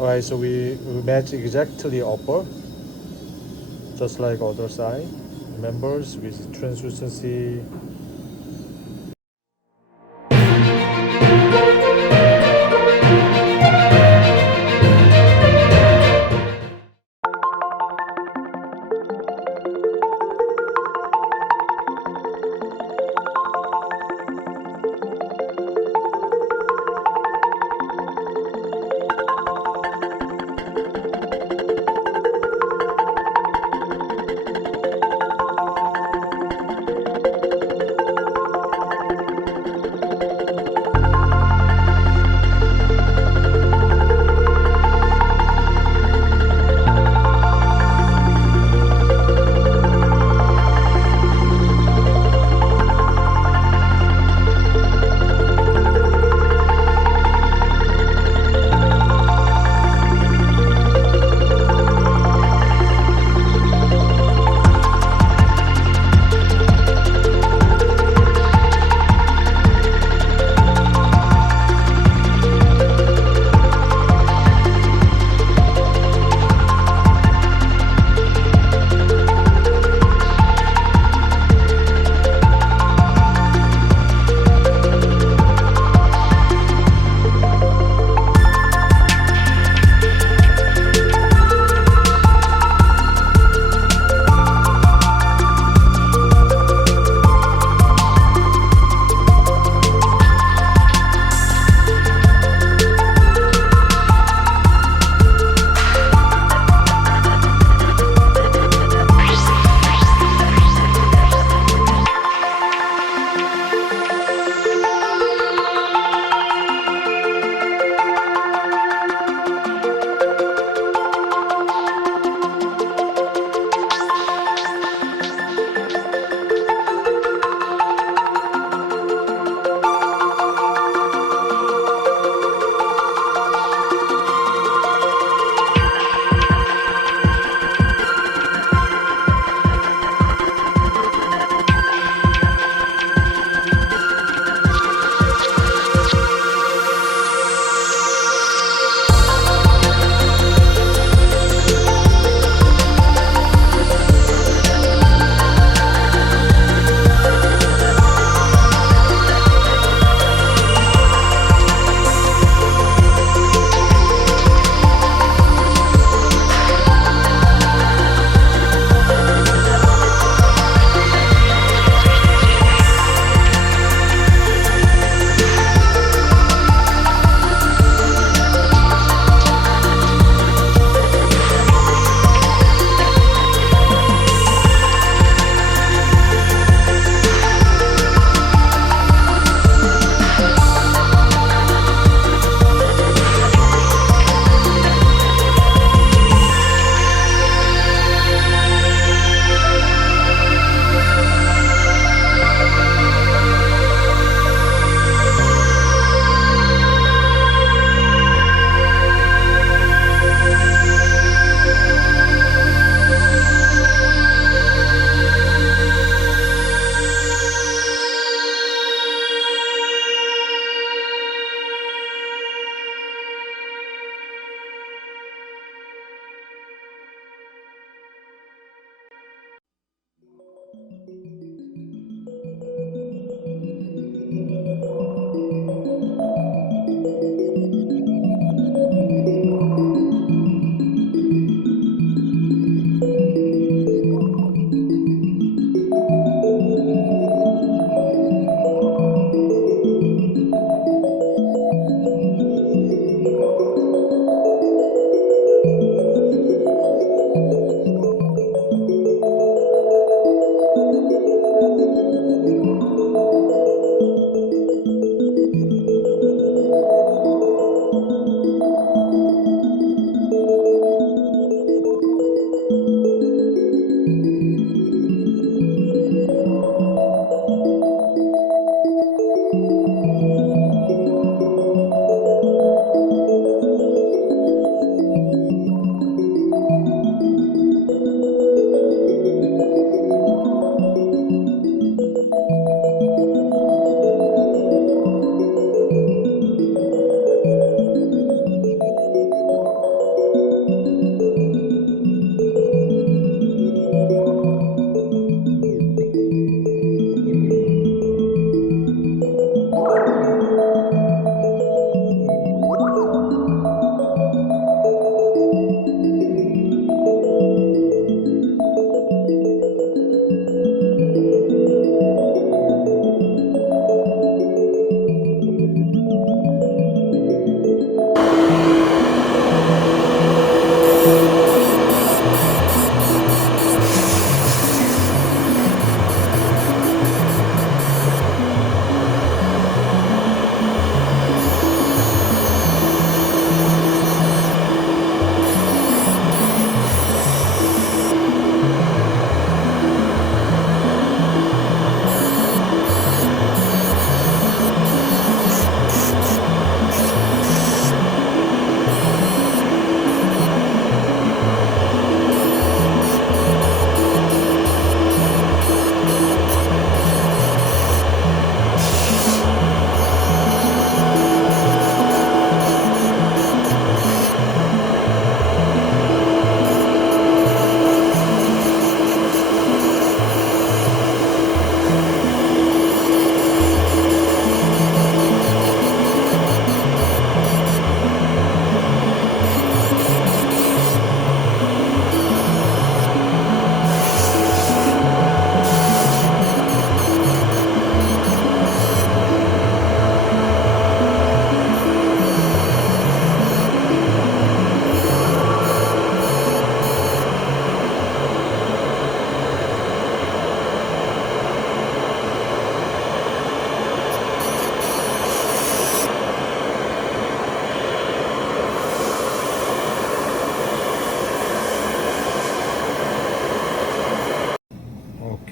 Alright, so we match exactly upper, just like other side. Members with translucency.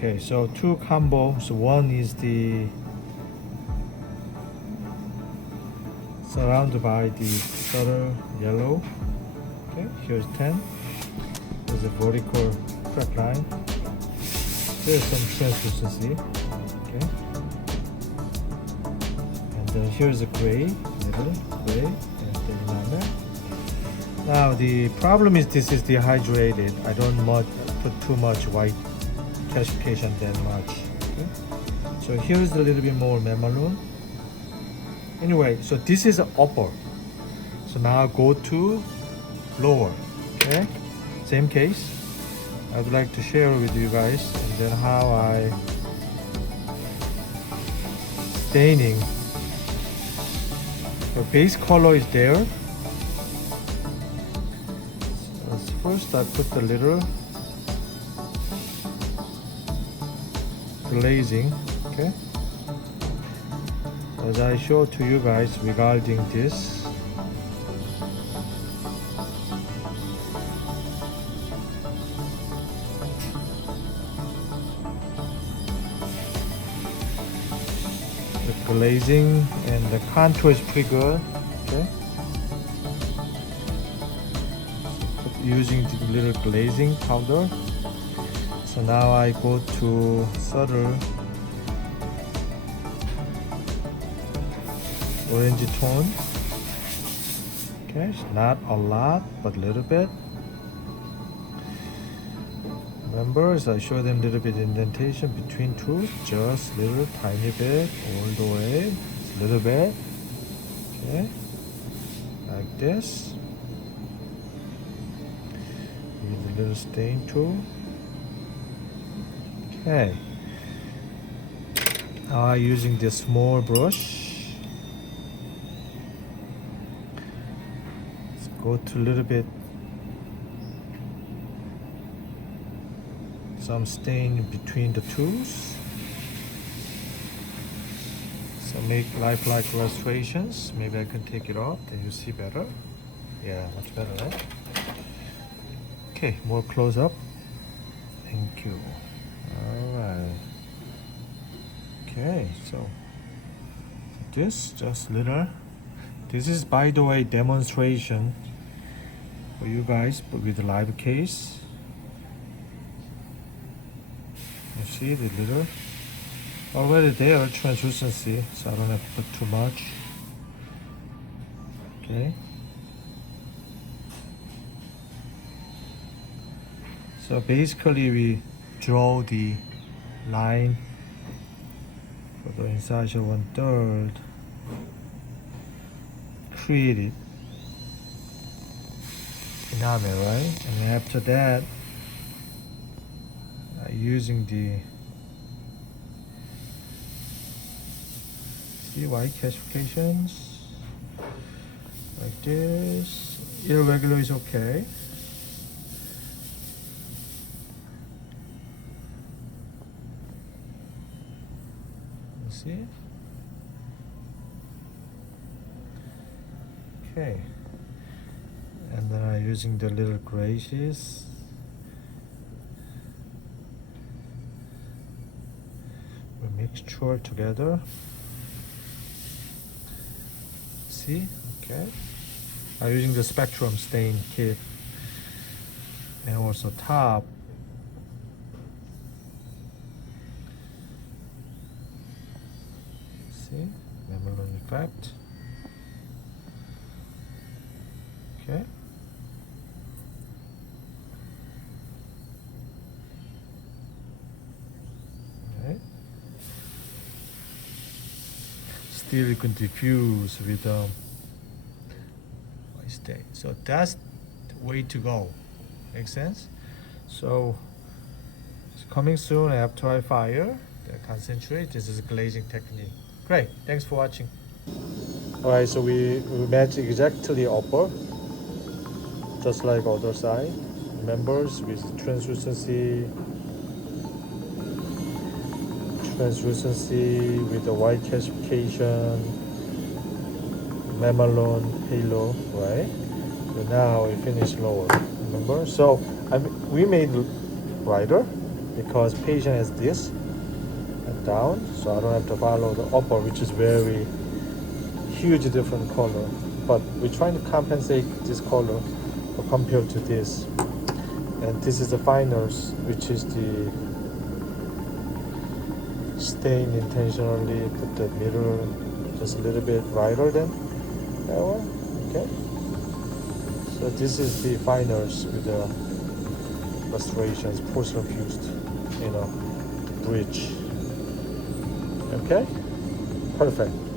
Okay, so two combos. One is the surrounded by the subtle yellow. Okay, here's 10. There's a vertical crack line. There's some translucency. Okay, and then here's a gray, little gray, and then enamel. Now the problem is this is dehydrated. I don't put too much white calcification that much. Okay, so here's a little bit more mamalone. Anyway, so this is upper. So now go to lower. Okay, same case. I would like to share with you guys and then how I staining. The base color is there. So first I put the little glazing. Okay. As I showed to you guys regarding this, the glazing and the contour is pretty good. Okay, using the little glazing powder. So now I go to subtle orange tone. Okay, not a lot, but a little bit. Remember, as I show them a little bit indentation between two, just little tiny bit, all the way, a little bit. Okay, like this. Use a little stain tool. Okay. Now I'm using this small brush. Go to a little bit some stain between the tools, so make lifelike illustrations. Maybe I can take it off, then you see better. Yeah, much better, right? Okay, more close up. Thank you. Alright. Okay, so this just little. This is, by the way, demonstration for you guys, but with the live case. You see the little already there translucency, so I don't have to put too much. Okay. So basically we draw the line for the incisor 1/3. Created enamel, right? And after that, using the white calcifications like this. Irregular is okay. You see? Okay, and then I'm using the little graces. We mixture together. See? Okay. I'm using the spectrum stain kit and also top. See? Mamelon effect. Okay. Alright. Still you can diffuse with white stain. So that's the way to go. Make sense? So it's coming soon after I fire the concentrate. This is a glazing technique. Great. Thanks for watching. Alright, so we match exactly upper, just like other side. Members with translucency with the white calcification, mamalone halo, right? So now we finish lower. Remember? So we made brighter, because patient has this and down, so I don't have to follow the upper, which is very huge different color. But we're trying to compensate this color compared to this. And this is the finals, which is the stain intentionally put the mirror just a little bit brighter than that one. Okay, so this is the finals with the restorations, porcelain fused, the bridge. Okay, perfect.